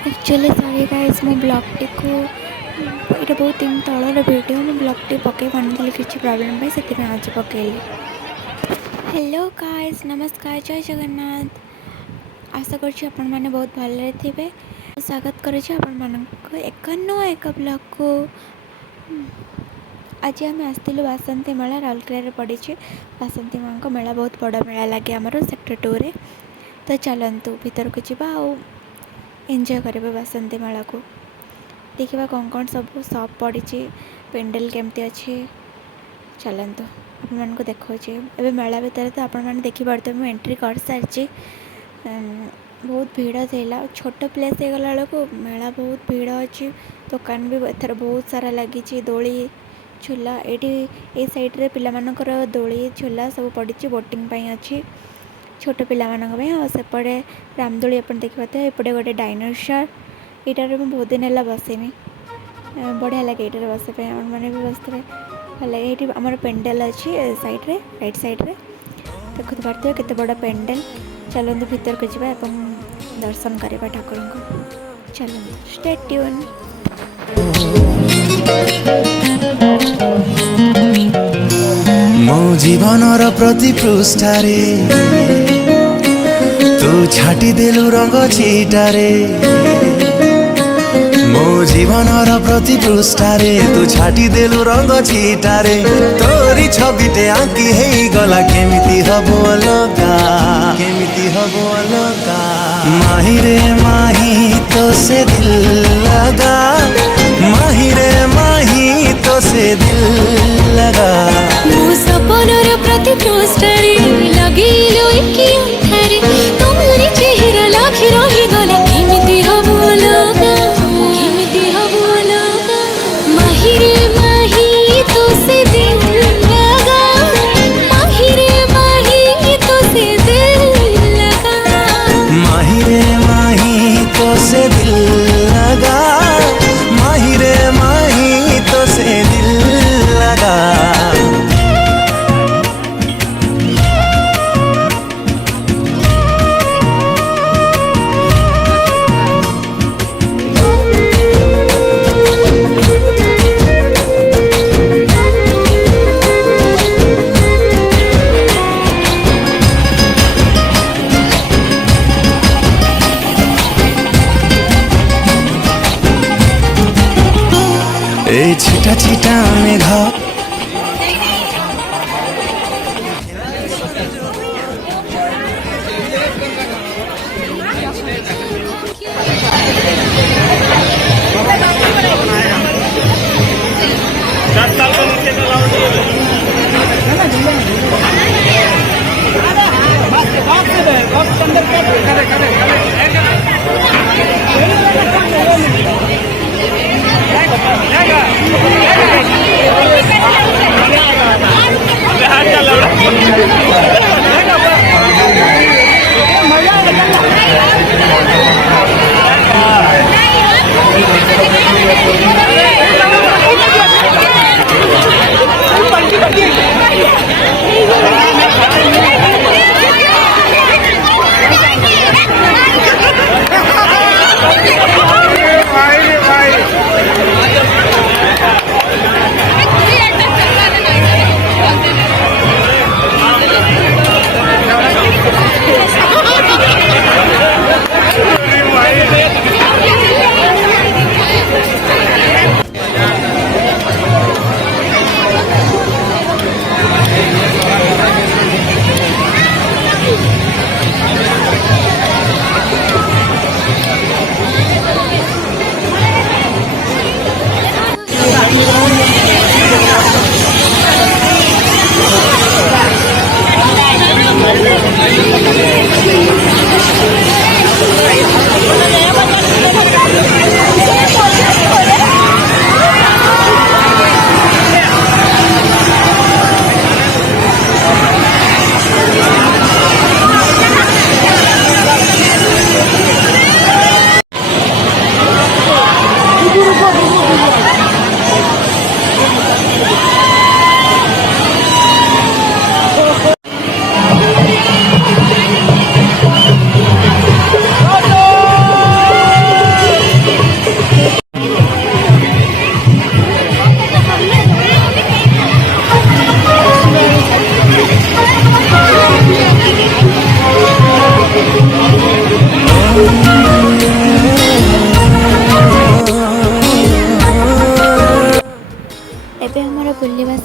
Actually sorry guys मो ब्लॉगटी को ये बहुत दिन तलर वीडियो मो ब्लॉगटी पकई पानी किसी प्रॉब्लम से आज पकईली। हेलो गाइस नमस्कार जय जगन्नाथ। आशा कर बहुत भले थे। स्वागत करुँच एक नुआ एक ब्लॉग को। आज आम आसलु बासंती मेला राउरकेला पड़ी। बासंती माँ को मेला बहुत बड़ मेला लगे आमर सेक्टर 2 रे। तो चलतु भीतर को जा एंजॉय करेंगे बासंती मेला को। देखा कौन सब शॉप पड़ी, पेंडल केमती अच्छी। चलतु आप देखा ए मेला भितर तो आपने देखिपे मुझे एंट्री कर सारी। बहुत भीड़ थी, छोट प्लेस हो गला बेलू मेला बहुत भीड़ अच्छी। दुकान भी एथर बहुत सारा लगी, दोली झूला ये साइड्रे पिलामानकर दोली झूला सब पड़ी। बोटिंग अच्छी छोट पिला सेपटे रामदोली आप देखिए। एपटे गोटे डायनोसर यहाँ बहुत दिन है बसनी, बढ़िया लगे ये बसपे मैंने भी बसते भल लगे। ये आम पेंडल अच्छी सैड्रे राइट सैड्रे देखते पार्थे केते बड़ा पेंडल। चलते भीतर को जा दर्शन करवा ठाकुर को। चलते स्टे ट्यून। मो जीवनर प्रति पृष्ठारे तू छाटी देलु रंग छीटारे। मो जीवनर प्रति पृष्ठारे तू छाटी देलु रंग छीटारे। तोरी छबिटे आंकी हेई गला केमिति हबो अलगा, केमिति हबो अलगा। माही रे माही तो से दिल लगा, माही रे माही तो से दिल लगा। मो सपनर प्रति पृष्ठारे लगिलो एकी अंधारे। तुम्हारी चेहरा लाखी रही गला केमिति हबो अलगा, केमिति हबो अलगा। माही रे माही तो से दिल लगा, माही रे माही तो से दिल लगा। माही रे माही तो से दिल लगा, माही रे माही तो से दिल लगा। ए छिटा छिटा मेघ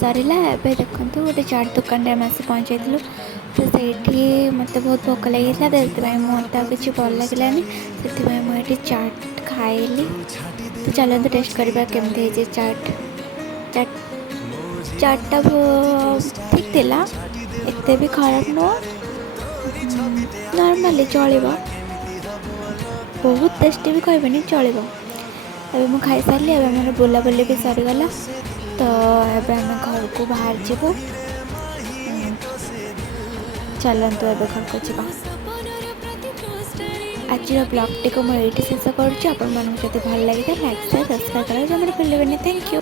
सरिला ଏବେ ଦେଖନ୍ତୁ ଗୋଟେ ଚାଟ୍ ଦୋକାନରେ ଆମେ ଆସି ପହଞ୍ଚାଇଥିଲୁ ତ ସେଇଠି ମୋତେ ବହୁତ ଭୋକ ଲାଗିଥିଲା ସେଥିପାଇଁ ମୋତେ ଆଉ କିଛି ଭଲ ଲାଗିଲାନି ସେଥିପାଇଁ ମୁଁ ଏଠି ଚାଟ୍ ଖାଇଲି ତ ଚାଲନ୍ତୁ ଟେଷ୍ଟ କରିବା କେମିତି ହେଇଛି ଚାଟ୍ଟା ଠିକ୍ ଥିଲା ଏତେ ବି ଖରାପ ନୁହଁ ନର୍ମାଲି ଚଳିବ ବହୁତ ଟେଷ୍ଟି ବି କହିବେନି ଚଳିବ ଏବେ ମୁଁ ଖାଇସାରିଲି ଏବେ ଆମର ବୁଲାବୁଲି ବି ସରିଗଲା ତ ଏବେ ଆମେ ଘରକୁ ବାହାରି ଯିବୁ ଚାଲନ୍ତୁ ଏବେ ଘରକୁ ଯିବା ଆଜିର ବ୍ଲଗ୍ଟିକୁ ମୁଁ ଏଇଠି ଶେଷ କରୁଛି ଆପଣମାନଙ୍କୁ ଯଦି ଭଲ ଲାଗିଲା ଲାଇକ୍ ସେୟାର ସବସ୍କ୍ରାଇବ୍ କରିବାକୁ ଜମାରୁ ଭୁଲିବେନି ଥ୍ୟାଙ୍କ ୟୁ